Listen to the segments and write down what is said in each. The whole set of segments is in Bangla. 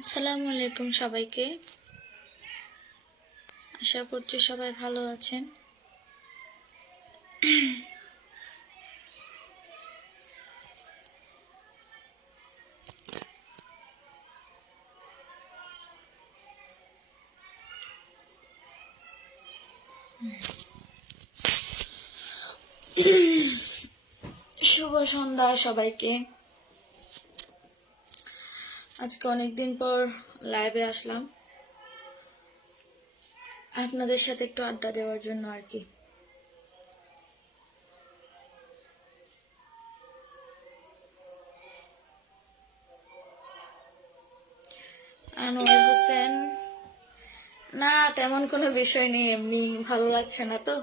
আসসালামু আলাইকুম সবাইকে। আশা করছি সবাই ভালো আছেন। শুভ সন্ধ্যা সবাইকে। আজকে অনেকদিন পর লাইভে আসলাম আপনাদের সাথে একটু আড্ডা দেওয়ার জন্য আর কি। আনোয়ার হোসেন, না তেমন কোনো বিষয় নেই, এমনি ভালো লাগছে না তো,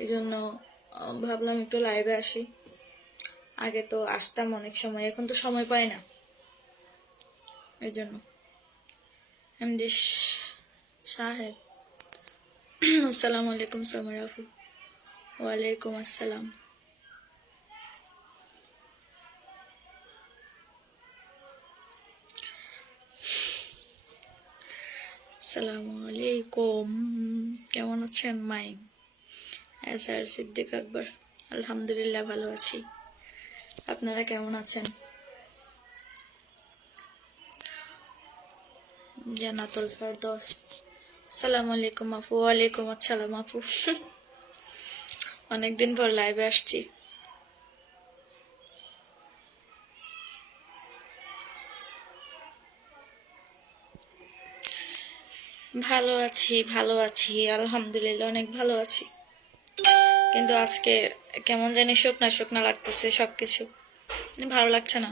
এই জন্য ভাবলাম একটু লাইভে আসি। আগে তো আসতাম অনেক সময়, এখন তো সময় পাই না, এই জন্য। এমডি শাহেদ, আসসালামু আলাইকুম সামির আপু। ওয়ালাইকুম আসসালাম। আসসালামু আলাইকুম, কেমন আছেন মাই? স্যার সিদ্দিক আকবর, আলহামদুলিল্লাহ ভালো আছি, আপনারা কেমন আছেন? জান্নাতুল ফেরদৌস, আসসালামু আলাইকুম আপু। ওয়ালাইকুম আসসালাম আপু। অনেকদিন পর লাইভে আসছি। ভালো আছি, ভালো আছি, আলহামদুলিল্লাহ অনেক ভালো আছি, কিন্তু আজকে কেমন জানি শুকনা শুকনা লাগতেছে, সবকিছু ভালো লাগছে না।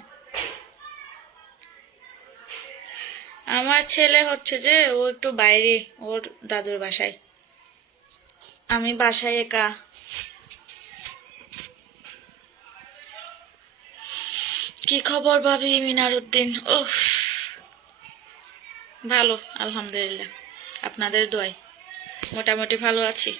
আমার ছেলে হচ্ছে যে ও একটু বাইরে, ওর দাদুর বাসায়, আমি বাসায় একা। কি খবর ভাবি মিনার উদ্দিন? ওহ, ভালো আলহামদুলিল্লাহ, আপনাদের দোয়ায় মোটামুটি ভালো আছি।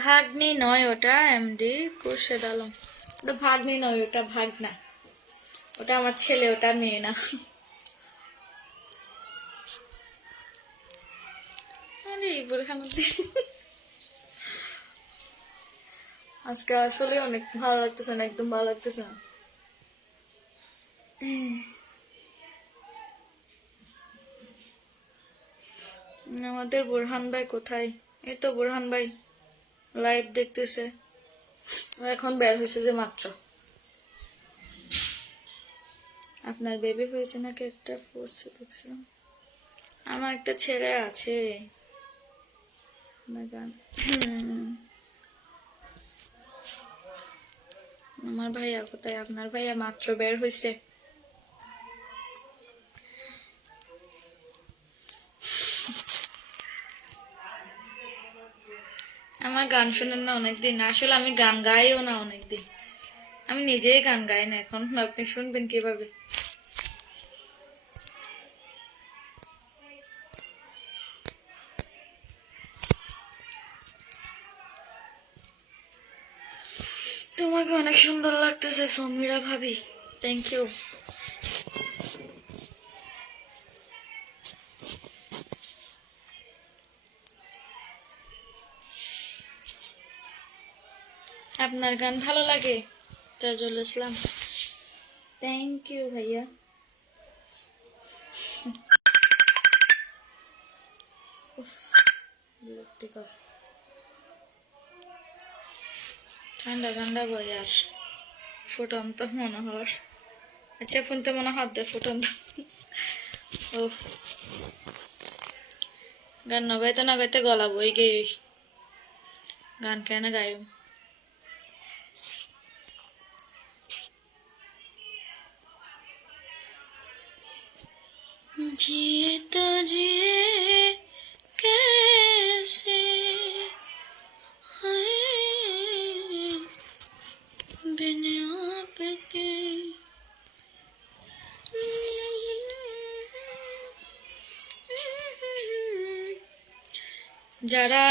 ভাগ্নি নয় ওটা, এমডি খুরশেদ আলম। তো ভাগ্নি নয় ওটা, ভাগনা, ওটা আমার ছেলে, ওটা মেয়ে না। আরে বুরহানুদ্দিন, আজকে আসলে অনেক ভালো লাগতেছে না, একদম ভালো লাগতেছে না। আমাদের বুরহান ভাই কোথায়? এই তো বুরহান ভাই লাইভ দেখতেছে, ও এখন বের হয়েছে যে মাত্র। আপনার বেবি হয়েছে নাকি? একটা ফোর্স দেখছিলাম। আমার একটা ছেলে আছে। আমার ভাইয়া কোথায়? আপনার ভাইয়া মাত্র বের হয়েছে। আমার গান শুনেন না অনেকদিন, আসলে আমি গান গাইও না অনেকদিন, আমি নিজেই গান গাই না এখন, আপনি শুনবেন কিভাবে? তোমাকে অনেক সুন্দর লাগতেছে সমীরা ভাবি, থ্যাংক ইউ। আপনার গান ভালো লাগে তাজুল ইসলাম, থ্যাংক ইউ ভাইয়া। ঠান্ডা ঠান্ডা বই আর ফুটন্ত মনে হয়। আচ্ছা ফোন তো মনে হয় ফুটন্ত। ও গান নগাইতে নগাইতে গলা বই গে, গান কেন গায়? जिए तो जिए कैसे हाय बिन आपके। যারা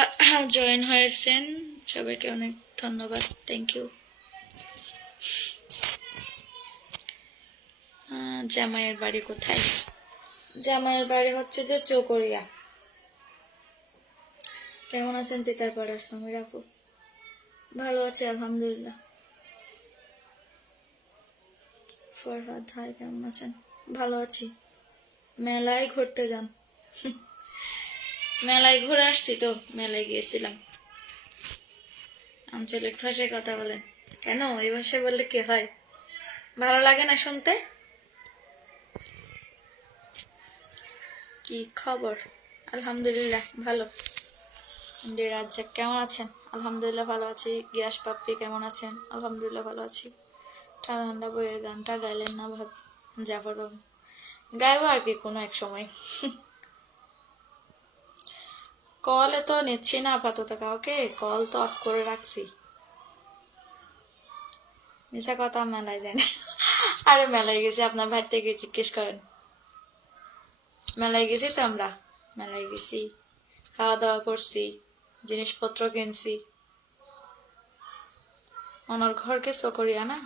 জয়েন হয়েছেন সবাইকে অনেক ধন্যবাদ, থ্যাংক ইউ। জামাইয়ের বাড়ি কোথায়? জামাইয়ের বাড়ি হচ্ছে যে চকরিয়া। কেমন আছেন তিতার পাড়ার সমীর আপু? ভালো আছে আলহামদুলিল্লাহ। ফরহাদ হাই, কেমন আছেন? ভালো আছি। মেলায় ঘুরতে যান? মেলায় ঘুরে আসছি তো, মেলায় গিয়েছিলাম। আঞ্চলিক ভাষায় কথা বলেন কেন? এই ভাষায় বললে কি হয়? ভালো লাগে না শুনতে? কি খবর? আলহামদুলিল্লাহ ভালো। রাজ্জাক কেমন আছেন? আলহামদুলিল্লাহ ভালো আছি। গ্যাস পাপ্পি কেমন আছেন? আলহামদুলিল্লাহ ভালো আছি। ঠান্ডা বইয়ের গানটা গাইলেন না ভাব? জাফর বাবু গাইবো আর কি কোনো এক সময়। কলে তো নিচ্ছি না আপাতত কাউকে, কল তো অফ করে রাখছি। মিশা কথা, মেলায় যায় না। আরে মেলায় গেছি, আপনার ভাই থেকে জিজ্ঞেস করেন। মেলায় গেছি তো আমরা, মেলায় গেছি, খাওয়া দাওয়া করছি, জিনিসপত্র কিনছি। ওনার ঘরকে চকরিয়া না?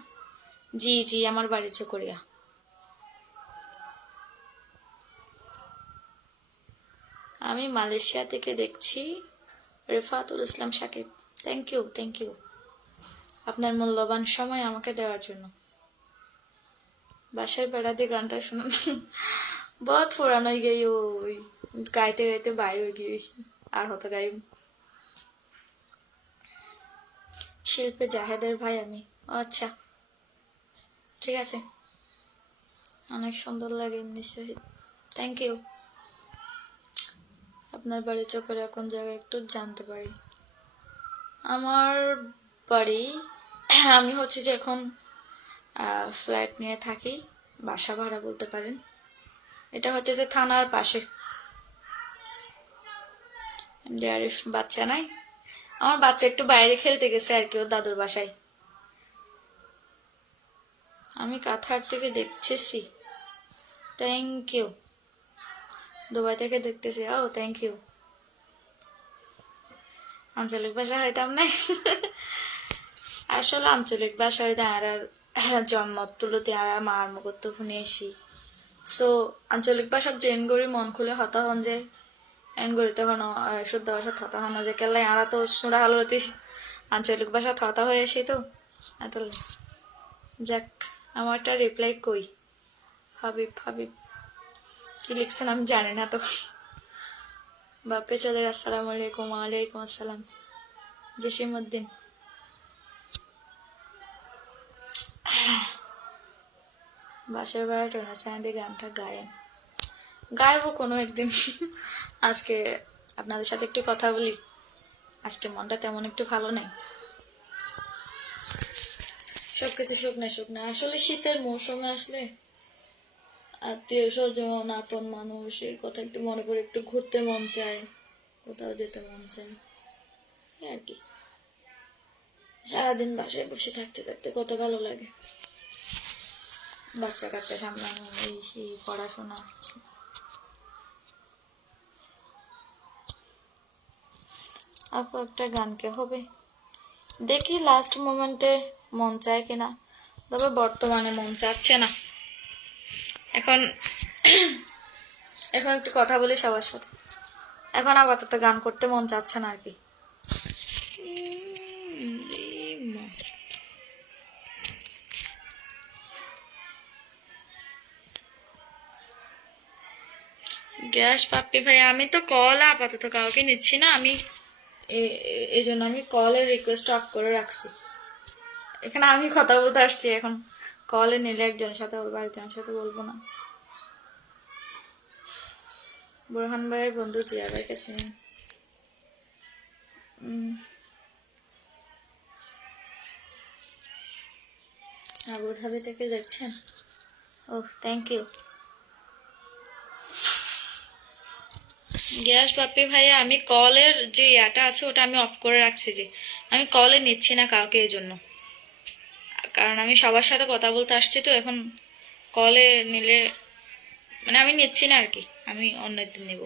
জি জি, আমার বাড়ি চকরিয়া। আমি মালয়েশিয়া থেকে দেখছি। Refatul Islam Sakib, thank you thank you আপনার মূল্যবান সময় আমাকে দেওয়ার জন্য। বাসার বেড়া দিয়ে গানটা শুনুন। বহুত পুরানো হয়ে গেই, ওই গাইতে গাইতে বাই হয়ে গিয়ে আর হতো গাই। শিল্পী জাহেদের ভাই আমি। আচ্ছা ঠিক আছে, অনেক সুন্দর লাগে এমনি শহীদ, থ্যাংক ইউ। আপনার বাড়ি চকরিয়া কোন জায়গায় একটু জানতে পারি? আমার বাড়ি, আমি হচ্ছে যে এখন ফ্ল্যাট নিয়ে থাকি, বাসা ভাড়া বলতে পারেন। এটা হচ্ছে যে থানার পাশে। আরিফ বাচ্চা নাই, আমার বাচ্চা একটু বাইরে খেলতে গেছে আর কি, ওর দাদুর বাসায়। আমি কাতার থেকে দেখতেছি, থ্যাংক ইউ। দুবাই থেকে দেখতেছি, ও থ্যাংক ইউ। আঞ্চলিক ভাষা হইতাম নাই। আসলে আঞ্চলিক ভাষা হইতে আর জন্ম তুলতে আর মার মুখত শুনে এসি। সো আঞ্চলিক ভাষার জেন গড়ি মন খুলে হতা হন যে এন গড়িতে হন শুদ্ধ ভাষা হতা হন যে কেলাই আরা তো সুরা হালতি আঞ্চলিক ভাষা হতা হয়ে আসি তো এত। যাক, আমারটা রিপ্লাই কই? হাবিব হাবিব কি লিখছেন আমি জানি না তো। বাপে চলে, আসসালামু আলাইকুম। ওয়ালাইকুম আসসালাম। জসিমউদ্দিন, বাসার বেড়া টোনা চাঁদে গানটা গায়েন। গাইবো কোনো একদিন। আজকে আপনাদের সাথে একটু কথা বলি, আজকে মনটা তেমন একটু ভালো নেই। সবকিছু শুকনা শুকনা। আসলে শীতের মৌসুমে আসলে আত্মীয় স্বজন আপন মানুষের কথা একটু মনে করে একটু ঘুরতে মন চায়, কোথাও যেতে মন চায় আর কি। সারাদিন বাসায় বসে থাকতে থাকতে কত ভালো লাগে। বাচ্চা কাচ্চা সামলানো, এই সেই পড়াশোনা। আপু একটা গানকে হবে, দেখি লাস্ট মোমেন্টে মন চায় কিনা, তবে বর্তমানে মন চাচ্ছে না। এখন এখন একটু কথা বলি সবার সাথে, এখন আপাতত গান করতে মন চাচ্ছে না আর কি। গ্যাস পাপ্পি ভাই, আমি তো কল আপাতত কাউকে নিচ্ছি না, আমি এই জন্য আমি কলের রিকোয়েস্ট অফ করে রাখছি। এখানে আমি কথা বলতে আসছি, এখন কলে নিলে একজনের সাথে বলবো, আরেকজনের সাথে বলবো না। বোরহান ভাইয়ের বন্ধু জিয়া ভাই কাছে আবুধাবি থেকে দেখছেন? ওহ, থ্যাংক ইউ। গ্যাস বাপ্পি ভাইয়া, আমি কলের যে ইয়াটা আছে ওটা আমি অফ করে রাখছি, যে আমি কলে নিচ্ছি না কাউকে, এই জন্য। কারণ আমি সবার সাথে কথা বলতে আসছি, তো এখন কলে নিলে মানে আমি নিচ্ছি না আর কি, আমি অন্য একদিন নেব।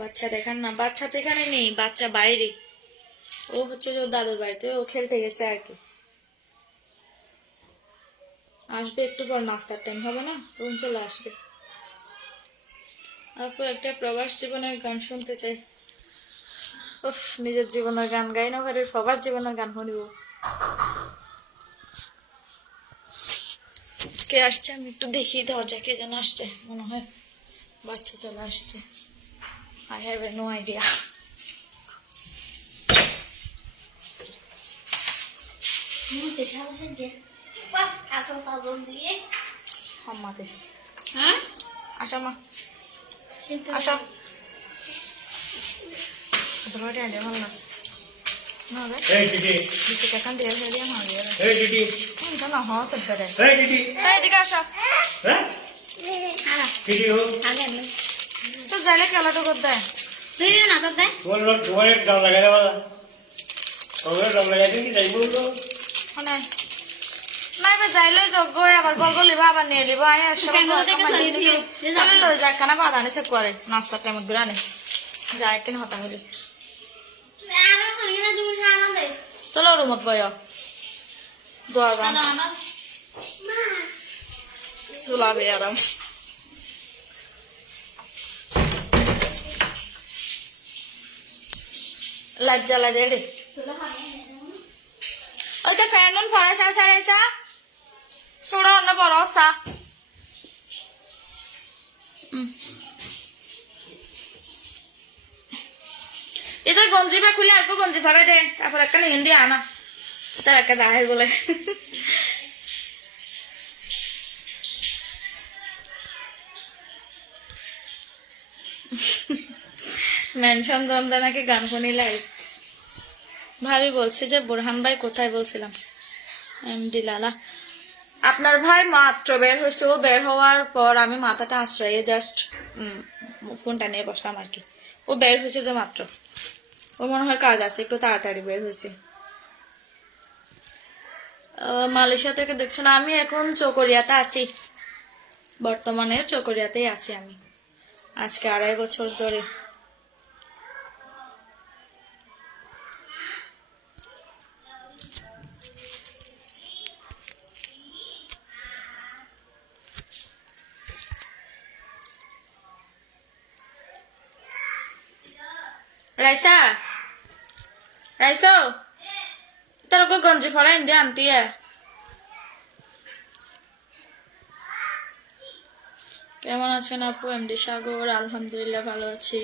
বাচ্চা দেখান না, বাচ্চা তো এখানে নেই, বাচ্চা বাইরে, ও হচ্ছে যে ওর দাদুর বাড়িতে, ও খেলতে গেছে আর কি। আসবে একটু পর, নাস্তার টাইম হবে না, তখন চলে আসবে। আপু একটা প্রবাস জীবনের গান শুনতে চাই। উফ, নিজের জীবনের গান গাই না ঘরে, সবার জীবনের গান শুনিব। কে আসছে আমি একটু দেখি, দরজা কে যেন আসছে, মনে হয় বাচ্চা চলে আসছে। I have no idea. হাম্মাদিস। হ্যাঁ, আসো মা, আসো। ধরে আলে ভালো না। না রে, এই দিদি দিদি কাকান দিয়ে দিয়ে মা দিয়ে। এই দিদি কোন জানা হস ধরে। এই দিদি, এই দিকে আসো। হ্যাঁ দিদি ও আগে না তো যাইলে খেলাটা করতে তুই না করতে বল বল তোমারে ডাল লাগাই দাও। ওরে ডাল লাগাই দিই কি যাইবো তো মানে নাই বে যাইলে যোগ্য আবার গল গলি বাবা নিয়ে লিবো আই আসো তাহলে লই যা খানা বাদ আনে সে করে নাস্তা টাইম গুলো আনে যায় কেন হতা হলি চলো রুমত বয় দোয়া গান সুলাবে আরাম লাইট জ্বালা দে রে ওই তো ফ্যান অন ফরাসা সারাইসা সোড়া অন্য বড় সা এটা গঞ্জি বা খুলে আর গঞ্জি ভরাই দে তারপর একটা নিয়ে দিয়ে আনা তার একটা দায় বলে মেনশন দ্বন্দ্ব নাকি গান শুনি লাইভ ভাবি বলছে যে বোরহান ভাই কোথায়, বলছিলাম এমডি লালা। আপনার ভাই মাত্র বের হয়েছে, ও বের হওয়ার পর আমি মাথাটা আশ্রয়ে জাস্ট ফোনটা নিয়ে বসলাম আর কি। ও বের হয়েছে যে মাত্র, ওর মনে হয় কাজ আছে, একটু তাড়াতাড়ি বের হয়েছে। মালয়েশিয়া থেকে দেখছেন, আমি এখন চকরিয়াতে আছি, বর্তমানে চকরিয়াতেই আছি আমি আজকে 2.5 বছর ধরে। রাইসা রাইসো তার গঞ্জি ফড়া ইন্দি আনতি কেমন আছেন আপু? এমডি সাগর, আলহামদুলিল্লাহ ভালো আছি।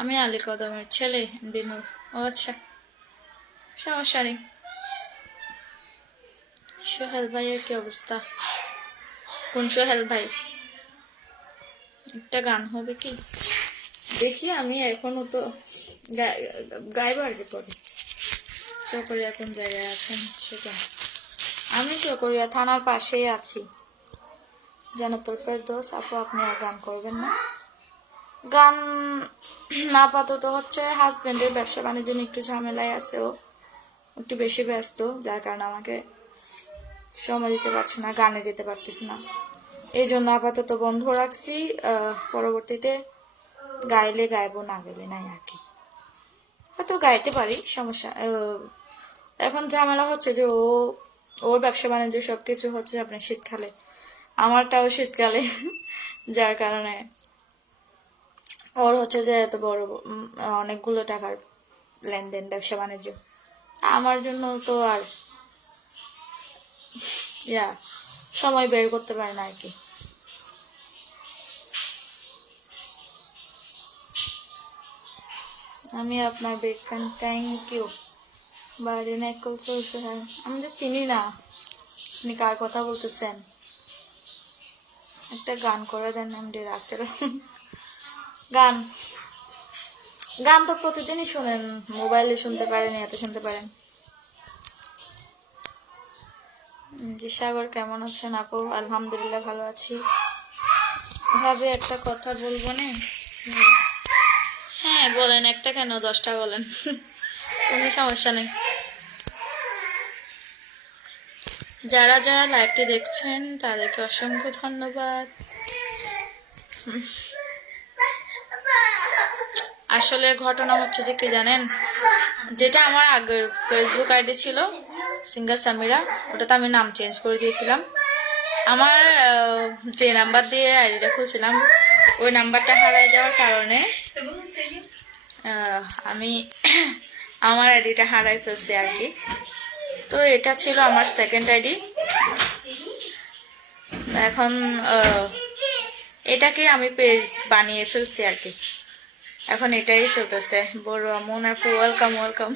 আমি আলী কদমের ছেলে এমডি নূর। ও আচ্ছা, সমস্যা নেই। সোহেল ভাইয়ের কি অবস্থা? কোন সোহেল ভাই? একটা গান হবে কি দেখি, আমি এখনো তো গাইব আর কি পরে। চকরিয়া কোন জায়গায় আছেন সেটা? আমি চকরিয়া থানার পাশেই আছি, জান্নাতুল ফেরদৌস। আপু আপনি আর গান করবেন না? গান না, আপাতত হচ্ছে হাজবেন্ডের ব্যবসা বাণিজ্য নিয়ে একটু ঝামেলায় আছে, ও একটু বেশি ব্যস্ত, যার কারণে আমাকে সময় দিতে পারছে না, গানে যেতে পারতেছি না, এই জন্য আপাতত বন্ধ রাখছি। পরবর্তীতে গাইলে গাইবো, না গেলে নাই আর কি। হয়তো গাইতে পারি, সমস্যা। এখন ঝামেলা হচ্ছে যে ওর ব্যবসা বাণিজ্য সবকিছু হচ্ছে আপনার শীতকালে, আমারটাও শীতকালে, যার কারণে ওর হচ্ছে যে এত বড় অনেকগুলো টাকার লেনদেন ব্যবসা বাণিজ্য, আমার জন্য তো আর সময় বের করতে পারে না আর কি। আমি আপনার বিগ ফ্যান, থ্যাংক ইউ। বাড়ি নাইকল চলছে, আমি তো চিনি না আপনি কার কথা বলতেছেন। একটা গান করে দেন এমডি রাসেল। গান গান তো প্রতিদিনই শোনেন, মোবাইলে শুনতে পারেন, এতে শুনতে পারেন। জি সাগর কেমন আছেন আপু? আলহামদুলিল্লাহ ভালো আছি। ভাবে একটা কথা বলবো না? হ্যাঁ বলেন, একটা কেন 10টা বলেন। কোনো সমস্যা নেই। যারা যারা লাইভটি দেখছেন তাদেরকে অসংখ্য ধন্যবাদ। আসলে ঘটনা হচ্ছে যে কি জানেন, যেটা আমার আগের ফেসবুক আইডি ছিল সিঙ্গার সামিরা, ওটাতে আমি নাম চেঞ্জ করে দিয়েছিলাম। আমার যে নাম্বার দিয়ে আইডিটা খুলছিলাম ওই নাম্বারটা হারিয়ে যাওয়ার কারণে আমি আমার আইডিটা হারাই ফেলছি আর কি। তো এটা ছিল আমার সেকেন্ড আইডি। এখন এটাকে আমি পেজ বানিয়ে ফেলছি আর কি। এখন এটাই চলতেছে। বড় মন আপু ওয়েলকাম ওয়েলকাম,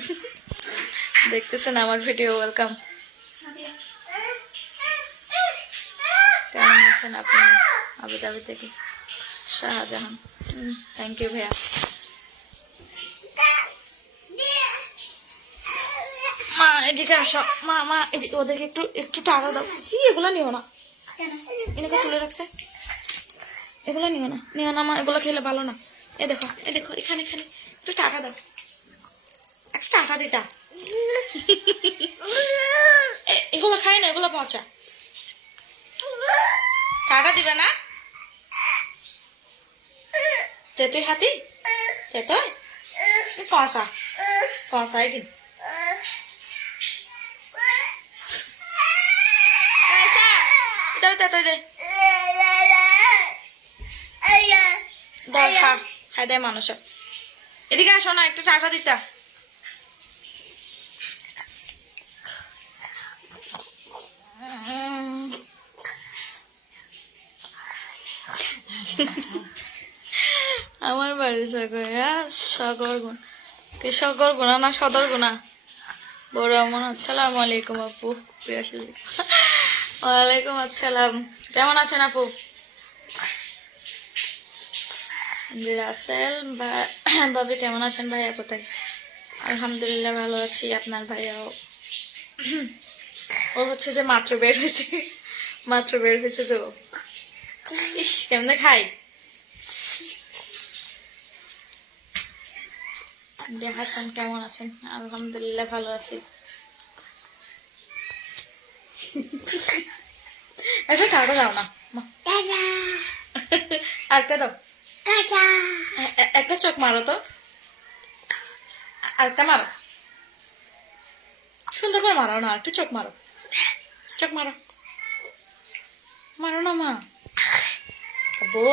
দেখতেছেন আমার ভিডিও, ওয়েলকাম। কেমন আছেন আপনি? আবুধাবি থেকে শাহজাহান, থ্যাংক ইউ ভাইয়া। মা এদিকে আসো, মা মা ওদেরকে একটু একটু টাকা দাও। এগুলো নিও না, এনেকে তুলে রাখছে, এগুলো নিও না, নিও না মা, এগুলো খেলে ভালো না। এ দেখো এখানে এখানে একটু টাকা দাও, একটা টাকা দিতা। এগুলো খাই না, এগুলো পচা, টাকা দিবে না। তেতুই হাতি, তেতুই পচা পচাই দিন। তেতুই দে দরকার খাই দেয় মানুষের। এদিকে আসো না, একটু টাকা দিতা। আমার বাড়ি সাগর গুণ কি সাগর গুণা না সদর গুণা। বড় মন। আসসালামু আলাইকুম আপু, ওয়ালাইকুম আসসালাম। কেমন আছেন আপু? রাসেল ভাবি কেমন আছেন? ভাইয়া কোথায়? আলহামদুলিল্লাহ ভালো আছি। আপনার ভাইয়াও ও হচ্ছে যে মাত্র বের হয়েছে যে। ইস কেমনে খাই। হাসান কেমন আছেন? আলহামদুলিল্লাহ ভালো আছি। একটা টাকা দাও না, আরেকটা দাও, একটা চোখ মারো তো, আরেকটা মারো, সুন্দর করে মারো না, একটা চোখ মারো, চোখ মারো, মারো না মা, বো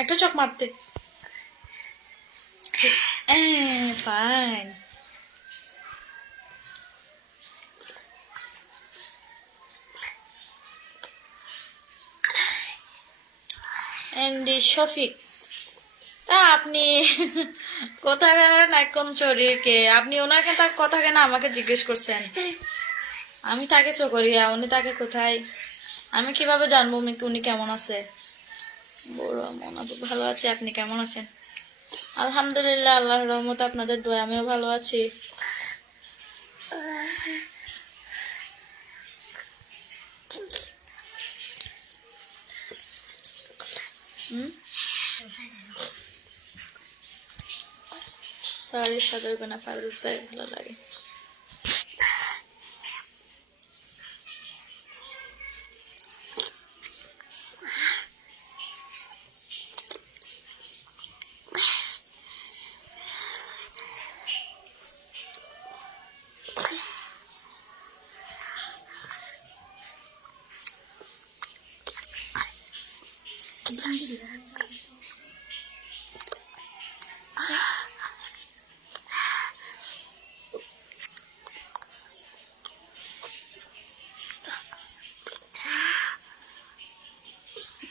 একটা চোখ মারতে। ফাইন। এমডি শফিক, তা আপনি কোথাকার নাইকন চরিকে? আপনি ওনাকে তার কথা কেন আমাকে জিজ্ঞেস করছেন? আমি তাকে চকরিয়া, উনি তাকে কোথায়? আমি কিভাবে জানবো উনি কেমন আছে? বড় মন আপু ভালো আছি। আপনি কেমন আছেন? আলহামদুলিল্লাহ, আল্লাহর রহমতে আপনাদের দোয়া আমিও ভালো আছি। সরি সদর গোনা পারুলটাই ভালো লাগে।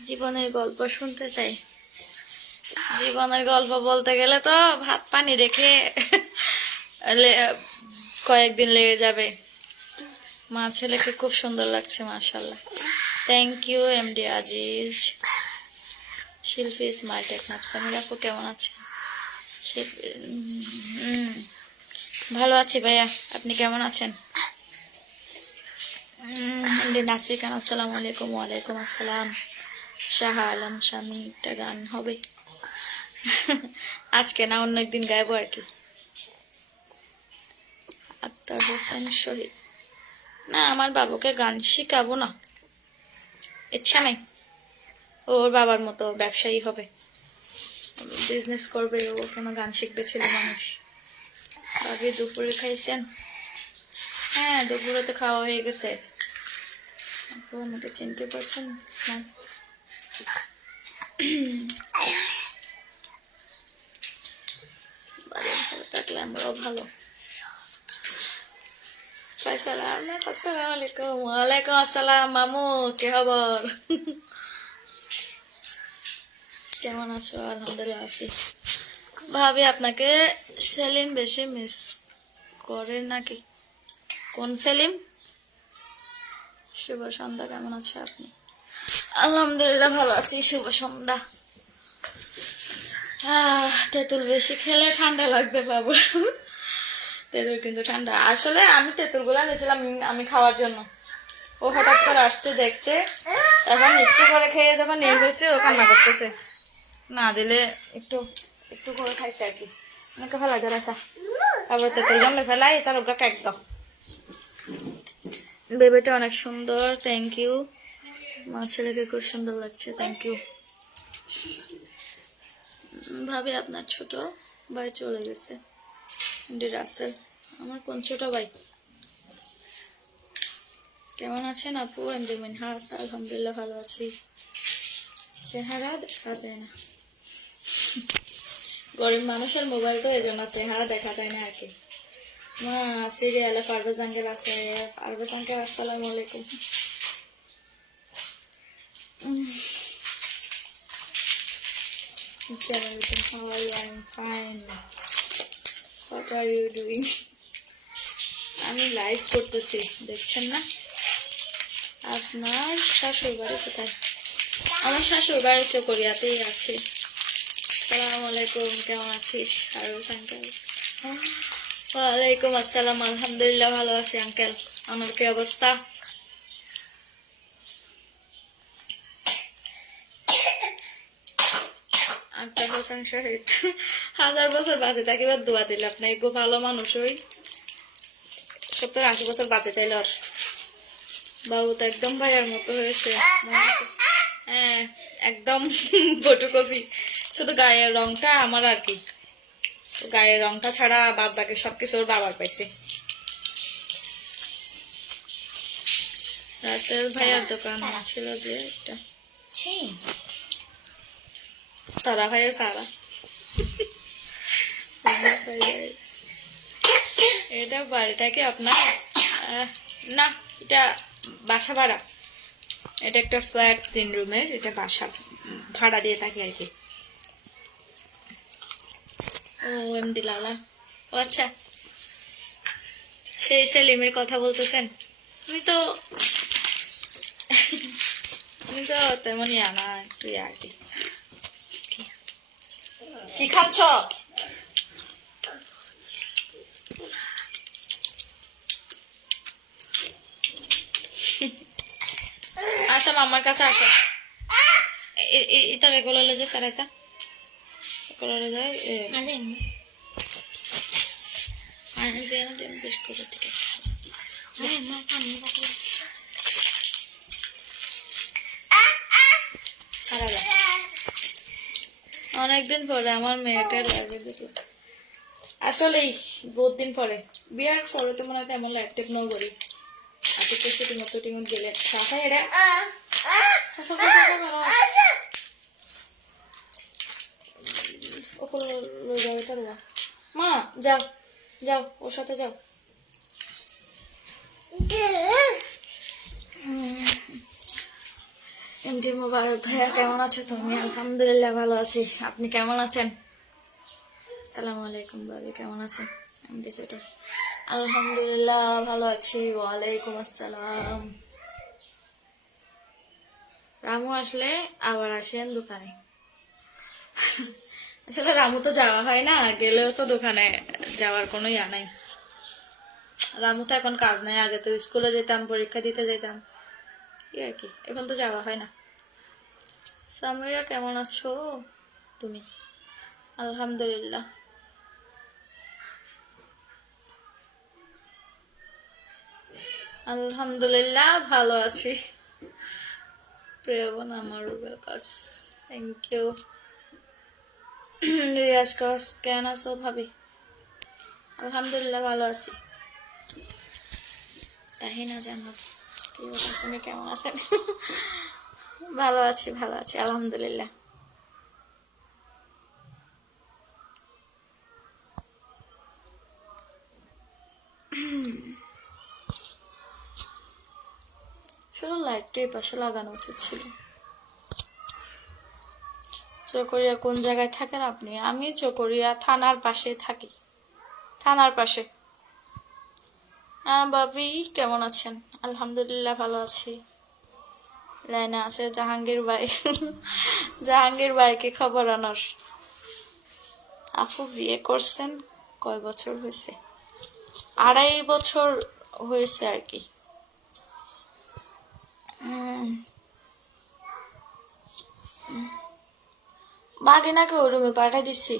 জীবনের গল্প শুনতে চাই। জীবনের গল্প বলতে গেলে তো ভাত পানি রেখে কয়েকদিন লেগে যাবে। মা ছেলেকে খুব সুন্দর লাগছে মাশাআল্লাহ। Thank you MD Aziz. Shilpi smile Teknaf Samir আপু কেমন আছে? ভালো আছি ভাইয়া, আপনি কেমন আছেন? নাসির খান আসসালামু আলাইকুম। ওয়ালাইকুম আসসালাম। শাহ আলম স্বামী একটা গান হবে আজকে না অন্য একদিন গাইবো আর কি। আক্তার হোসেন শহীদ, না আমার বাবুকে গান শিখাবো না, ইচ্ছা নেই। ওর বাবার মতো ব্যবসায়ী হবে, বিজনেস করবে, ও কোনো গান শিখবে ছেলে মানুষ। বাবু দুপুরে খাইছেন? হ্যাঁ দুপুরে তো খাওয়া হয়ে গেছে। আপু আমাকে চিনতে পারছেন? ভালো থাকলে আমরাও ভালো। আসসালামু আলাইকুম। ওয়ালাইকুম আসসালাম মামু, কি খবর? কেমন আছো? আলহামদুলিল্লাহ আছি। ভাবি আপনাকে সেলিম বেশি মিস করে নাকি? কোন সেলিম? শুভ সন্ধ্যা, কেমন আছে আপনি? আলহামদুলিল্লাহ ভালো আছি, শুভ সন্ধ্যা। তেঁতুল বেশি খেলে ঠান্ডা লাগবে বাবু। তেঁতুল কিন্তু ঠান্ডা। আসলে আমি তেঁতুল গুলা নিয়েছিলাম আমি খাওয়ার জন্য, ও হঠাৎ করে আসতে দেখছে, এখন একটু করে খেয়ে যখন নিয়ে ফেলছে ও কান্না করতেছে, না দিলে একটু একটু করে খাইছে আর কি। অনেকে ফেলা ধরে আসা, তারপর তেঁতুল জানলে ফেলাই, তার ওটা কেক দাও। বেবিটা অনেক সুন্দর, থ্যাংক ইউ। মা ছেলেকে খুব সুন্দর লাগছে, থ্যাংক ইউ। ভাবি আপনার ছোট ভাই চলে গেছে, রাসেল। আমার কোন ছোট ভাই? কেমন আছেন আপু? এমডি মিনহাস, আলহামদুলিল্লাহ ভালো আছি। চেহারা দেখা যায় না, গরিব মানুষের মোবাইল তো এই জন্য চেহারা দেখা যায় না আর কি। মা সিরিয়ালে পারভেজ আঙ্কেল আছে। পারভেজ আঙ্কেল আসসালামু আলাইকুম। How are you? I'm fine. What are you doing? আমি লাইভ করতেছি, দেখছেন না? আপনার শাশুড় বাড়ি কোথায়? আমার শাশুড় বাড়ি চকরিয়াতেই আছে। আসসালামু আলাইকুম, কেমন আছিস পারভেজ আঙ্কেল? ওয়ালাইকুম আসসালাম, আলহামদুলিল্লাহ ভালো আছি আঙ্কেল। আমার কি অবস্থা? আক্তার হোসেন শহীদ, 1000 বছর বাঁচে থাকিবার দোয়া দিলে আপনি গো, ভালো মানুষ হই 70-80 বছর বাঁচে তাইলে। আর বাবু তো একদম ভাইয়ার মতো হয়েছে। হ্যাঁ একদম ফটোকপি, শুধু গায়ের রংটা আমার আর কি, গায়ের রংটা ছাড়া বাদ বাকি সবকিছু ওর বাবার পাইছে। রাসেল ভাইয়ার দোকান ছিল যে একটা, তারা ভাইয়া সারা। এটা বাড়িটা কি আপনার? না, এটা বাসা ভাড়া। এটা একটা ফ্ল্যাট 3 রুমের, এটা বাসা ভাড়া দিয়ে থাকি আর কি। ও এমডি লালা, ও আচ্ছা, সেই সেলিমের কথা বলতেছেন? উনি তো তেমনই আনা একটু আর কি। কি খাচ্ছ? আসা আমার কাছে আসো, এটা রেগুলার যে সারাইসা রেগুলার যায় বিস্কুটের থেকে। অনেকদিন পরে আমার মেয়েটা লাগে দেখলো, আসলেই বহুত দিন পরে। বিয়ার পরে তো মনে হয় তেমন অ্যাক্টিভ নই করি, আগে তো শুটিং টুটিং গেলে সাফা এরা মা যাও যাও ওর সাথে যাও। এমডি মোবারক ভাইয়া কেমন আছো তুমি? আলহামদুলিল্লাহ ভালো আছি, আপনি কেমন আছেন? আসসালামু আলাইকুম ভাবি, কেমন আছেন? এমডি ছোট, আলহামদুলিল্লাহ ভালো আছি। ওয়ালাইকুম আসসালাম। রামু আসলে আবার আসেন দোকানে। আসলে রামু তো যাওয়া হয় না, গেলেও তো দোকানে যাওয়ার কোনো ইয়া নাই। রামু তো এখন কাজ নাই, আগে তো স্কুলে যেতাম, পরীক্ষা দিতে যেতাম, এই আর কি, এখন তো যাওয়া হয় না। সামিরা কেমন আছো তুমি? আলহামদুলিল্লাহ। আলহামদুলিল্লাহ ভালো আছি। প্রিয় বোন আমার রুবেল কাজ, থ্যাংক ইউ। রিয়াজ কাজ কেন আছো ভাবি? আলহামদুলিল্লাহ ভালো আছি। তাহিনা জান্নাত, কি আপনি কেমন আছেন? ভালো আছি, ভালো আছি আলহামদুলিল্লাহ। শুধু লাইটটা এই পাশে লাগানো উচিত ছিল। চকরিয়া কোন জায়গায় থাকেন আপনি? আমি চকরিয়া থানার পাশে থাকি, থানার পাশে। বাবি কেমন আছেন? আলহামদুলিল্লাহ ভালো আছি। লাইনে আছে জাহাঙ্গীর ভাই। জাহাঙ্গীর ভাইকে খবর আনার। আপু বিয়ে করছেন কয় বছর হয়েছে? 2.5 বছর হয়েছে আর কি। বাগিনাকে ওই রুমে পাঠাই দিচ্ছি,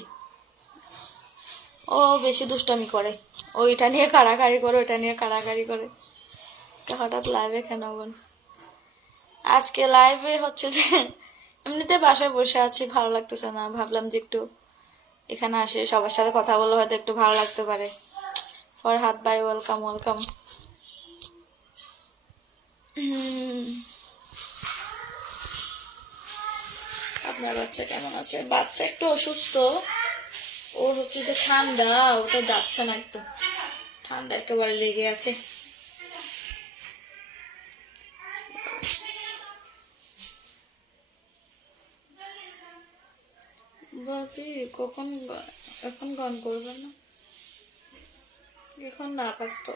ও বেশি দুষ্টামি করে, ওইটা নিয়ে কাড়াকাড়ি করে, ওইটা নিয়ে কাড়াকাড়ি করে। হঠাৎ লাইভে কেন বোন? আজকে লাইভে হচ্ছে যে এমনিতে বাসায় বসে আছি, ভালো লাগতেছে না, ভাবলাম যে একটু এখানে আসে সবার সাথে কথা বলে হয়তো একটু ভালো লাগতে পারে। ফরহাদ ভাই ওয়েলকাম ওয়েলকাম। আপনার বাচ্চা কেমন আছে? বাচ্চা একটু অসুস্থ, ওর হচ্ছে যে ঠান্ডা, ওটা যাচ্ছে না, একটু ঠান্ডা একেবারে লেগে আছে। বাকি কখন এখন গান করবে না? এখন না, আপাতত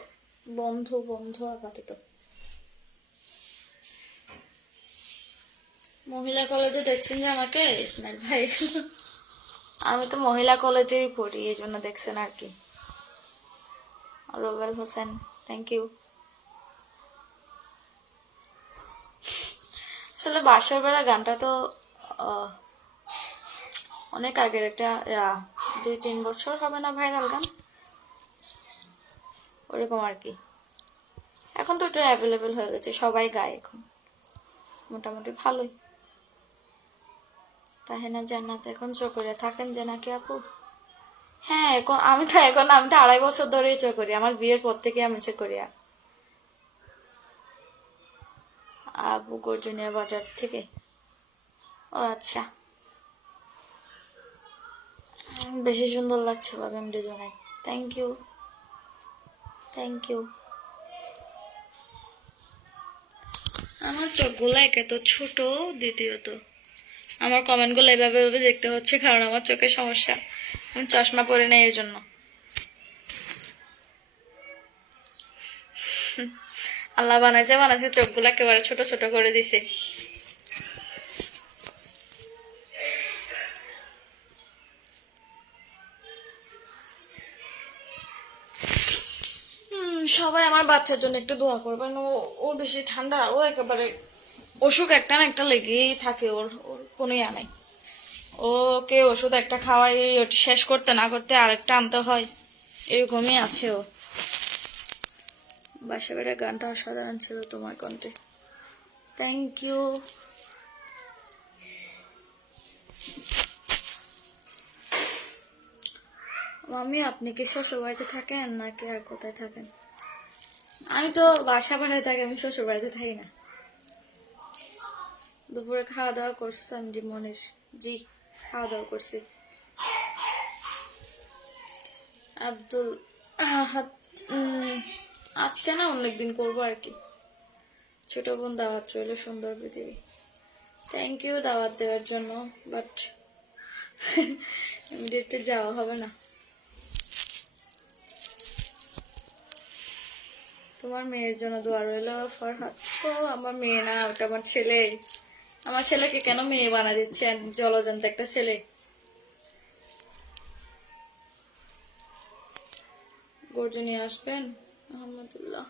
বন্ধ, বন্ধ আপাতত। মহিলা কলেজে দেখছেন যে আমাকে ইসমাইল ভাই? আমি তো মহিলা কলেজেই পড়ি, এই জন্য দেখছেন আর কি। Robel Hossain, thank you. আসলে বাসর বেড়া গানটা তো অনেক আগের একটা 2-3 বছর হবে না ভাইরাল গান, ওরকম আর কি। এখন তো একটু অ্যাভেলেবেল হয়ে গেছে, সবাই গায় এখন, মোটামুটি ভালোই। তাহেনা জান্নাত এখন চকরিয়া থাকেন যে নাকি আপু? হ্যাঁ, এখন আমি তো 2.5 বছর ধরেই চকরিয়া, আমার বিয়ের পর থেকে আমি চকরিয়া। আবু গর্জনিয়া বাজার থেকে। ও আচ্ছা, বেশি সুন্দর লাগছে বাবা MD Jonai, thank you, thank you. আমার চোখগুলো একে তো ছোট, দ্বিতীয়ত আমার কমেন্টগুলো এভাবে এভাবে দেখতে হচ্ছে কারণ আমার চোখের সমস্যা, আমি চশমা পরে নেই এই জন্য। আল্লাহ বানাইছে বানাইছে চোখগুলো একেবারে ছোট ছোট করে দিছে। সবাই আমার বাচ্চার জন্য একটু দোয়া করবেন, ওর বেশি ঠান্ডা, ও একেবারে অসুখ একটা না একটা লেগেই থাকে, ওর ওর কোনো ইয়া নাই। ওকে ওষুধ একটা খাওয়াই, ওটা শেষ করতে না করতে আরেকটা আনতে হয়, এরকমই আছে ও। বাসা বেড়ে গানটা অসাধারণ ছিল তোমার কণ্ঠে, থ্যাংক ইউ। মামি আপনি কি শ্বশুর বাড়িতে থাকেন নাকি আর কোথায় থাকেন? আমি তো বাসা বাড়ায় থাকি, আমি শ্বশুর বাড়িতে থাকি না। দুপুরে খাওয়া দাওয়া করছিলাম জি মনির, জি খাওয়া দাওয়া করছি। আব্দুল আহাদ, আজকে না অনেকদিন করবো আর কি। ছোট বোন দাওয়াত রইল, সুন্দর পৃথিবী। থ্যাংক ইউ দাওয়াত দেওয়ার জন্য, বাট ইমিডিয়েটলি যাওয়া হবে না। তোমার মেয়ের জন্য দোয়া রইল ফরহাদ। তো আমার মেয়ে না, ওটা আমার ছেলে। আমার ছেলেকে কেন মেয়ে বানা দিচ্ছেন? জলজন্ত একটা ছেলে। গর্জনিয়া আসবেন? আহমদুল্লাহ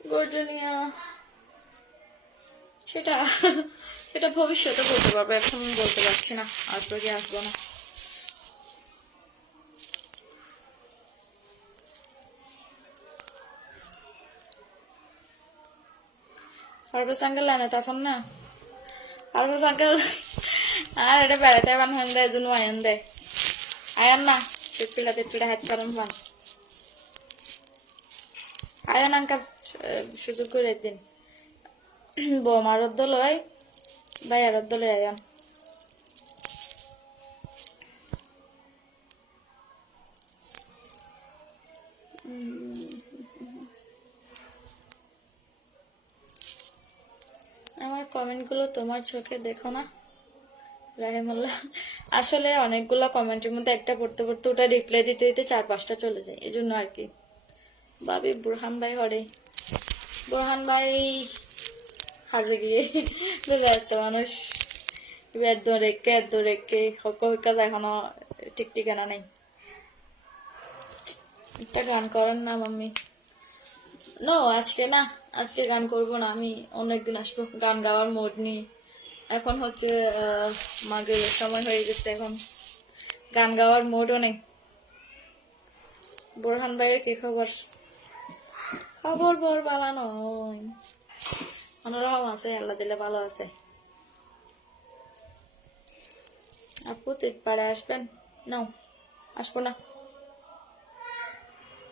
গর্জনিয়া, সেটা সেটা ভবিষ্যতে বলতে পারবো, এখন বলতে পারছি না আসবো কি আসবো না। পারভেজ আঙ্কেল আনে তখন না, পারভেজ আঙ্কেল আর এটা বেড়াতে বান হন দেয়, জন্য আয়ন দেয় আয়ন না, পিলাতে পিলা হাত পারম পান আয়ন আঙ্কেল সুযোগ করে একদিন বৌমার দল হয় ভাইয়ার দলে আয়ন। আমার কমেন্টগুলো তোমার চোখে দেখো না রাহিমুল্লাহ? আসলে অনেকগুলো কমেন্টের মধ্যে একটা পড়তে পড়তে ওটা রিপ্লাই দিতে দিতে 4-5টা চলে যায়, এই জন্য আর কি। ভাবি বুরহান ভাই হরে, বুরহান ভাই হাজে গিয়ে ব্যস্ত মানুষ, রেখে হক কাজ এখনো ঠিক ঠিকানা নেই। একটা গান করেন না মাম্মি? নো আজকে না, আজকে গান করব না, আমি অন্য একদিন আসবো গান গাওয়ার মোড নিয়ে। এখন হচ্ছে মাগরিবের সময় হয়ে গেছে, এখন গান গাওয়ার মোডও নেই। বোরহান ভাইয়ের কি খবর? খবর বর বালানো অন্যরকম আছে, আল্লাহ দিলে ভালো আছে। আপু পাড়ে আসবেন? নাও আসবো না,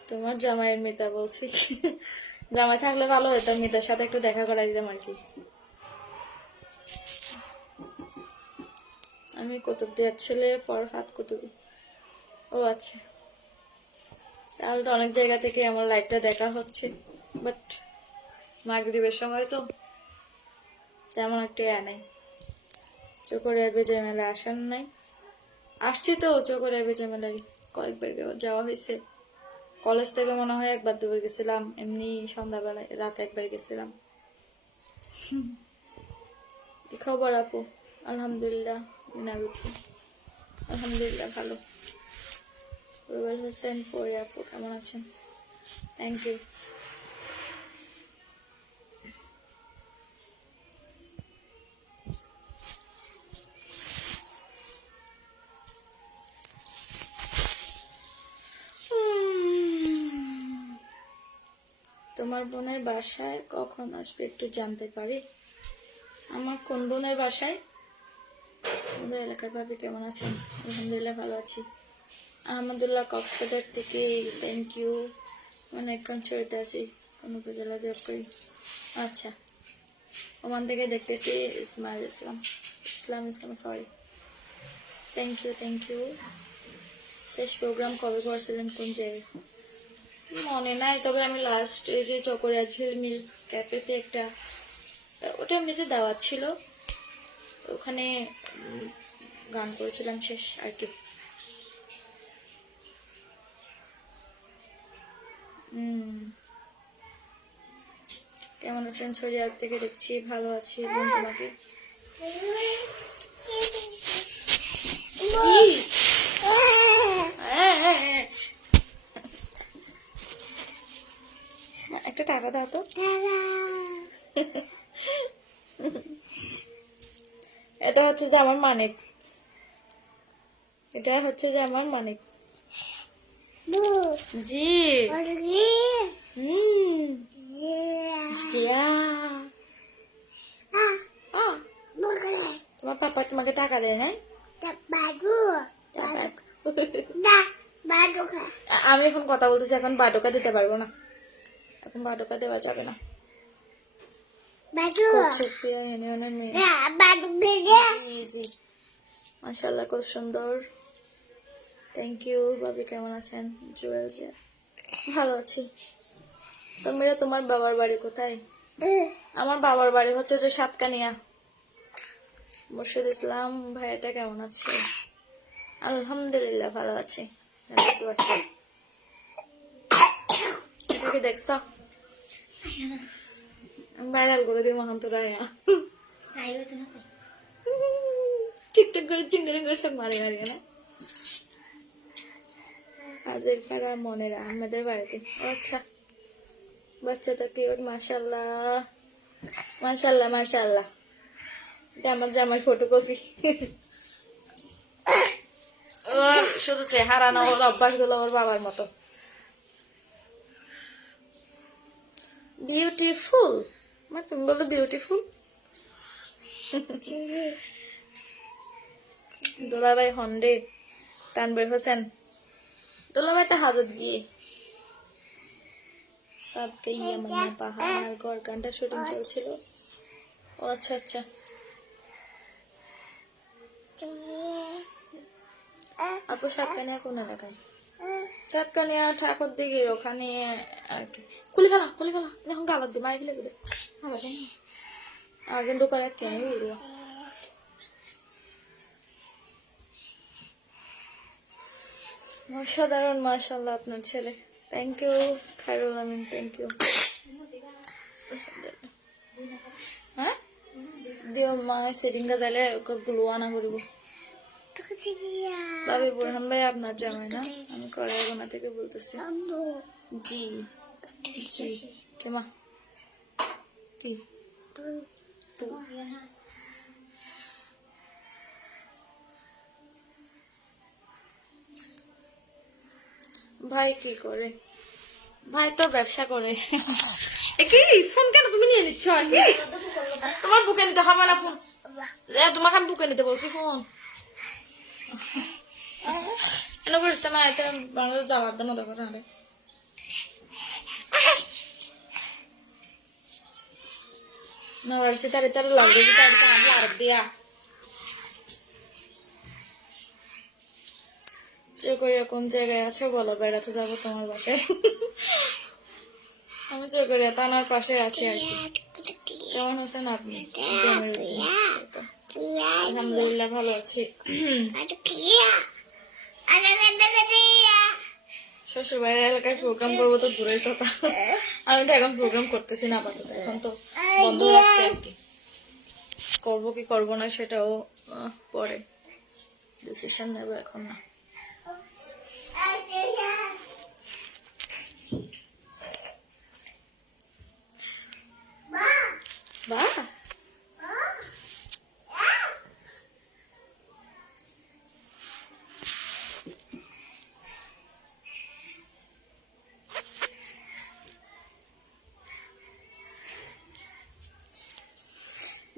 তোমার জামাইয়ের মিতা বলছি জামাই থাকলে ভালো হতো, মিতার সাথে একটু দেখা করাই দিতাম আর কি। আমি কুতুবদিয়ার ছেলে ফরহাদ কুতুবি। ও আচ্ছা, তাহলে তো অনেক জায়গা থেকে আমার লাইভটা দেখা হচ্ছে, বাট মাগরিবের সময় তো তেমন একটা নাই। চকরিয়া বেজে মেলা আসেন নাই? আসছি তো, চকরিয়া বেজে মেলায় কয়েকবার যাওয়া হয়েছে। কলেজ থেকে মনে হয় একবার দুবার গেছিলাম, এমনি সন্ধ্যাবেলায় রাতে একবার গেছিলাম। কি খবর আপু? আলহামদুলিল্লাহ। আলহামদুলিল্লাহ ভালো। রুবেল হোসেন পরি আপু কেমন আছেন? Thank you. তোমার বোনের বাসায় কখন আসবে একটু জানতে পারি? আমার কোন বোনের বাসায়? আমাদের এলাকার ভাবি কেমন আছেন? আলহামদুলিল্লাহ ভালো আছি। আহমদুল্লাহ কক্সবাজার থেকে, থ্যাংক ইউ। অনেক কনসার্টে আছি, কোন উপজেলা জব করি। আচ্ছা, ওমান থেকে দেখতেছি। Ismail Islam, Islam sorry. Thank you thank you. শেষ প্রোগ্রাম কবে করছিলেন, কোন জায়গায়? মনে নাই, তবে আমি লাস্ট এই যে চকরিয়া ঝিলমিল ক্যাফেতে একটা, ওটা এমনিতে দাওয়াত ছিল, ওখানে গান করেছিলাম শেষ আর কি। কেমন আছেন? ছড়িয়ার থেকে দেখছি, ভালো আছি বোন। তোমাকে একটা টাকা দাও তো। এটা হচ্ছে যে আমার মানিক, এটা হচ্ছে যে আমার মানিক। জি তোমার পাপা তোমাকে টাকা দেয় না? আমি এখন কথা বলতেছি, এখন বাডোকা দিতে পারবো না, এখন বাডোকা দেওয়া যাবে না। জি মাশাআল্লাহ খুব সুন্দর। Thank you. ভাবি কেমন আছেন? জুয়েল জি ভালো আছি। সমীরা তোমার বাবার বাড়ি কোথায়? আমার বাবার বাড়ি হচ্ছে যে সাতকানিয়া। মুর্শিদ ইসলাম ভাইয়াটা কেমন আছে? আলহামদুলিল্লাহ ভালো আছি। এটাকে দেখছ ভাইরাল করে দিই মহান তোরা টিকটক করে চিঙ্গারিং করে সব মারি মারি না। হাজির পাড়া মনের আহমেদের বাড়িতে। আচ্ছা বাচ্চাটা কিউট মাশাআল্লাহ মাশাআল্লাহ মাশাআল্লাহ। এটা আমার জামার ফটোকপি। শুধু চেহারা না ওর অভ্যাস গুলো ওর বাবার মতো। বিউটিফুল তুমি বলো বিউটিফুল। দুলাভাই হন্ডে তানবীর হোসেন দুলাভাই তো হাজত গিয়ে সাদ গইয়া মানে পাহাড় ঘর গানটা শুটিং চলছিল। ও আচ্ছা আচ্ছা আপু সাতকানিয়া কোন এলাকায়? সাতকানিয়া ঠাকুর দিকে ওখানে আর কি। খুলে ফেলা এখন গালার দিয়ে মারি ফেলে বুঝে আগে ঢোকার এক কেন অসাধারণ মাশাআল্লাহ আপনার ছেলে। Thank you Khairul Amin thank you. হ্যাঁ দিও মা সেটিংটা যাইলে গ্লো আনা করবো। ভাবি বুরহান ভাই আপনার জামাই না? আমি কড়াইগোনা থেকে বলতেছি। জি জি কেমা কি ভাই কি করে? ভাই তো ব্যবসা করে। কি ফোন কেন তুমি নিয়ে নিচ্ছ? তোমার বুকে নিতে হবে না ফোন। তোমাকে আমি বুকে নিতে বলছি ফোন। কেন করছে না এটা বাংলাদেশ যাওয়ার জন্য দেখো না নড়ছি তার তার লাগবে তার আর দিয়া চকরিয়া কোন জায়গায় আছো বলো বেড়াতে যাবো তোমার বাসায়। আমি চকরিয়া থানার পাশে আছি আর কি। কেমন আছেন আপনি? আলহামদুলিল্লাহ ভালো আছি। শ্বশুর বাড়ির এলাকায় প্রোগ্রাম করবো তো দূরের কথা। আমি তো এখন প্রোগ্রাম করতেছি না আপাতত, এখন তো বন্ধ রাখছি আর কি। করবো কি করবো না সেটাও পরে ডিসিশন নেবো, এখন না। বা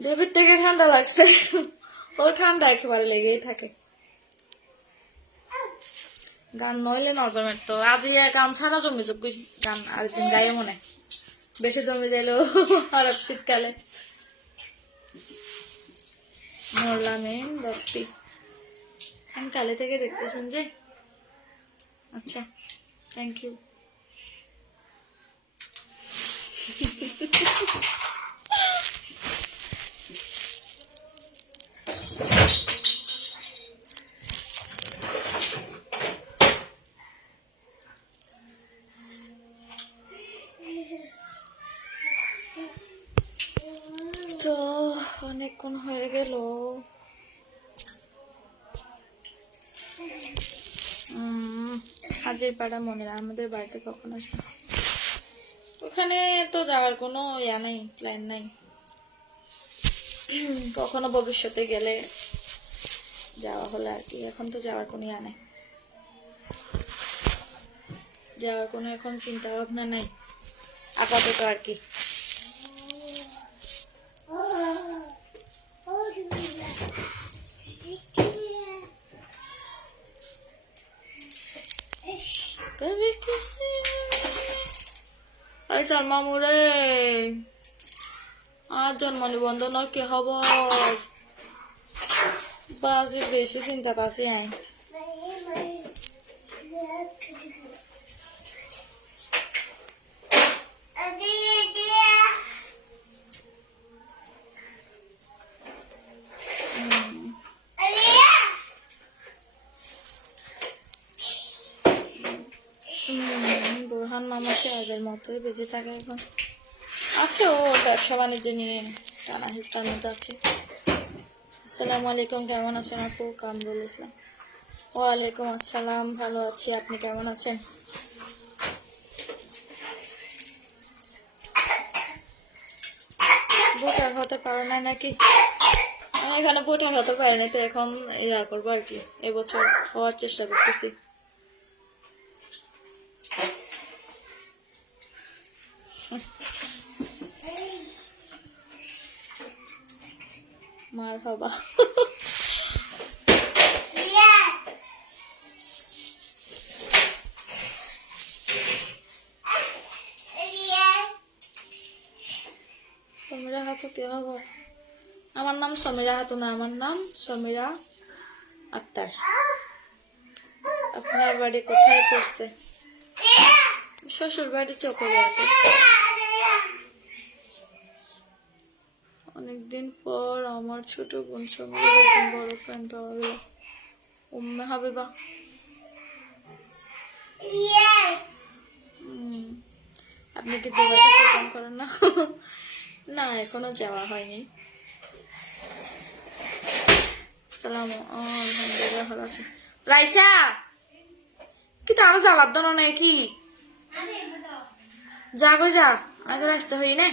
দেবীর থেকে ঠান্ডা লাগছে, ও ঠান্ডা একেবারে লেগেই থাকে। গান নইলে নজমের তো আজ গান ছাড়া জমি যোগ গান আরেকদিন গায়ে মনে বেশি জমি যাইলো আর শীতকালে। মরলামেন বাপ্পি আমি কালে থেকে দেখতেছেন যে, আচ্ছা থ্যাংক ইউ। তো অনেকক্ষণ হয়ে গেল। হাজির পাড়া মনে আমাদের বাড়িতে কখন আসবে? ওখানে তো যাওয়ার কোনো ইয়া নেই, প্ল্যান নাই। কখনো ভবিষ্যতে গেলে যাওয়া হলে আর কি, এখন তো যাওয়ার কোনো ইয়া নেই, যাওয়ার কোনো এখন চিন্তা ভাবনা নাই আপাতত আর কি। সালমা মুরে আর জন্ম নিবন্ধন কি খবর? বাজি বেশি চিন্তা পাচ্ছি আই। বোরহান মামাকে আগের মতোই বেঁচে থাকে এখন, আছে ওর ব্যবসা বাণিজ্য নিয়ে টানা হিস্টার মধ্যে আছে। আসসালামু আলাইকুম, কেমন আছেন আপু? কামরুল ইসলাম। ওয়ালাইকুম আসসালাম, ভালো আছি, আপনি কেমন আছেন? ভোটার হতে পারে না নাকি? আমি এখানে ভোটার হতে পারি না, তো এখন ইয়া করবো আর কি, এবছর হওয়ার চেষ্টা করতেছি। মার হবা। সমীরা হাতু কে হবো? আমার নাম সমীরা হাতু না, আমার নাম সমীরা আক্তার। আপনার বাড়ি কোথায় পড়ছে? শ্বশুর বাড়ি চকরিয়াতে। অনেকদিন পর আমার ছোট বোন সমীরা একদিন বড় ফ্রেন্ড পাওয়া গেল। উম্মে হাবিবা। আপনি কি দুবাইতে প্রোগ্রাম করেন না? না, এখনো যাওয়া হয়নি। আলহামদুলিল্লাহ ভালো আছে। রাইসা কি তারা যাওয়ার দন নাই কি? যা গো যা, আগে আসতে হই না।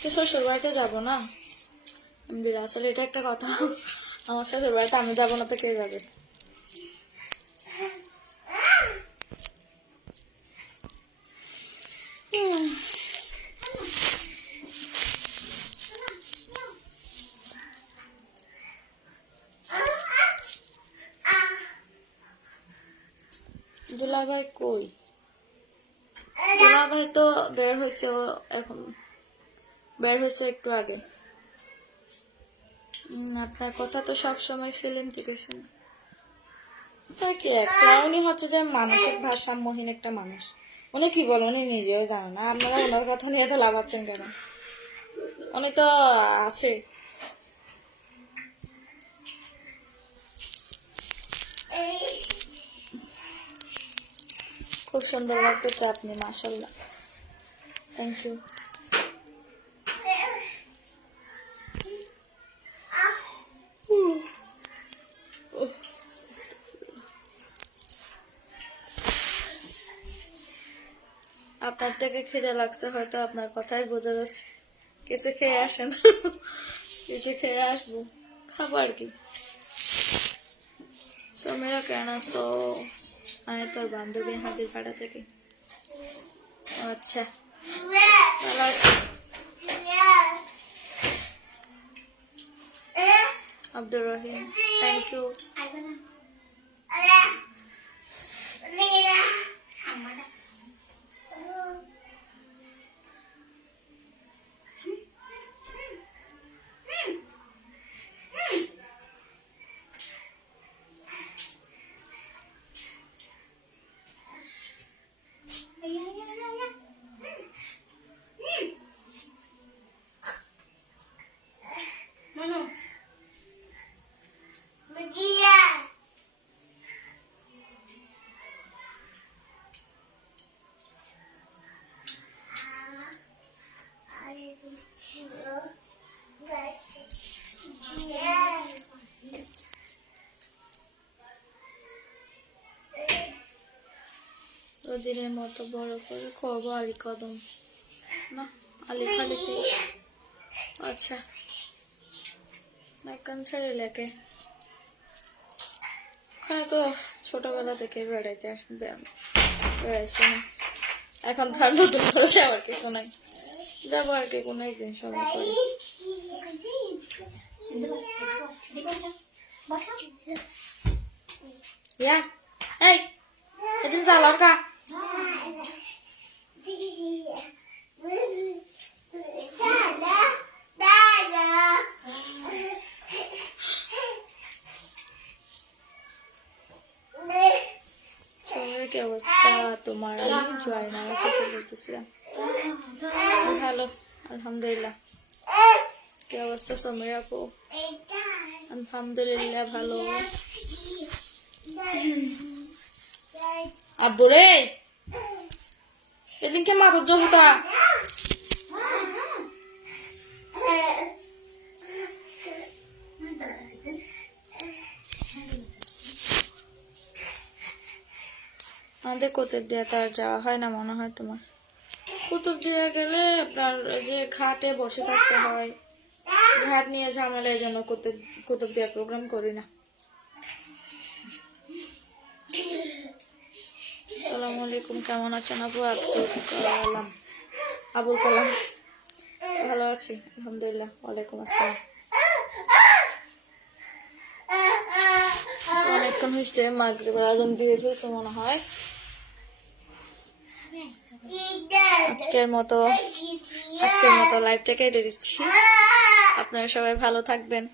তো শ্বশুর বাড়িতে যাবো না আমি, আসলে এটা একটা কথা। আমার শ্বশুর বাড়িতে আমি যাবো না তো কে যাবে? দুলাভাই কই? দুলাভাই তো বের হয়েছে, এখন বের হয়েছে একটু আগে। আপনার কথা তো সবসময় সেলিম থেকে শুনি। তা কি একটা, উনি হচ্ছে যে মানসিক ভারসাম্যহীন একটা মানুষ। উনি কি বলেন উনি নিজেও জানেন না, আপনারা ওনার কথা নিয়ে তো লাভাচ্ছেন কেন? উনি তো আছে। খুব সুন্দর লাগতেছে আপনি, মাশাআল্লাহ, থ্যাংক ইউ। আপনার থেকে খিদে লাগছে হয়তো, আপনার কথাই বোঝা যাচ্ছে। কিছু খেয়ে আসেন। কিছু খেয়ে আসবো, খাবার কি? সমীরা কেন আছো? আমি তোর বান্ধবী হাজির পাড়া থেকে। আচ্ছা, ভালো আছি। Abdur Rahim, thank you. দিনের মতো বড় করে করবো আলী কদম না, আলী খালিতে। আচ্ছা, নাকান ছেড়ে লেকে ওখানে তো ছোটবেলা থেকে বেড়াইছে না, এখন তো আর নতুন করে যাওয়ার কিছু নাই। যাবো আর কি কোনো একদিন সময় করে। ইয়া এই এদিন জ্বালাও কা কি অবস্থা তোমার? আমি জয়নারা থেকে বলতেছিলাম। ভালো, আলহামদুলিল্লাহ। কি অবস্থা সমীর আপু? আলহামদুলিল্লাহ ভালো। আব্বু রে এদিনকে মাথার জমতা আমাদের কুতুবদিয়া তো আর যাওয়া হয় না মনে হয় তোমার। কুতুবদিয়া গেলে আপনার যে ঘাটে বসে থাকতে হয়, ঘাট নিয়ে ঝামেলা, এই জন্য কুতুবদিয়া প্রোগ্রাম করি না। আসসালামু আলাইকুম, কেমন আছেন আপু? আবুল কালাম ভালো আছি আলহামদুলিল্লাহ। ওয়ালাইকুম আসসালাম। অনেকক্ষণ হয়েছে, মাগরিবের আজান দিয়ে ফেলছে মনে হয়। আজকের মতো লাইভটা কেটে দিচ্ছি। আপনারা সবাই ভালো থাকবেন,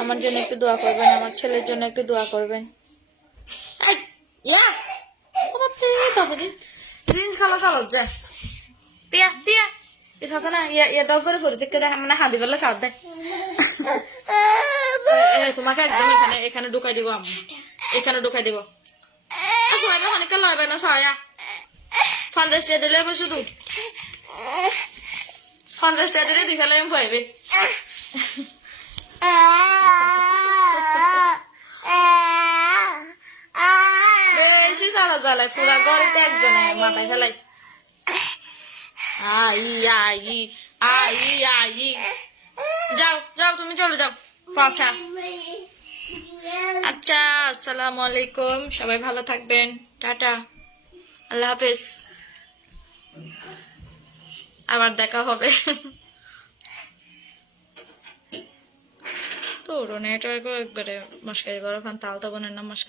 আমার জন্য একটু দোয়া করবেন, আমার ছেলের জন্য একটু দোয়া করবেন। জিনিস খালা চালত যায় তিয়া তিয়া ইচ্ছা না ইয়াটাও করে ঘুরে থেকে দেখ মানে হাঁদি বেলা চাঁদ দেয়। তোমাকে একদম এখানে ঢুকাই দিব, আমি এখানে ঢুকাই দিব। অনেকটা লয়বে না ছয়া 50 টাকা দিলে শুধু 50 টাকা দিলে দিকে আমি পাইবে। বেশি জ্বালা জ্বালাই পুরা ঘরেতে একজনে মাথায় ফেলাই। যাও যাও তুমি চলে যাও। আচ্ছা আচ্ছা, আসসালামু আলাইকুম, সবাই ভালো থাকবেন, টাটা, আল্লাহ হাফেজ, আবার দেখা হবে। তো নেটওয়ার্ক একবারে মস্কারি করা ফান তালতা বোনের নাম মস্কারি।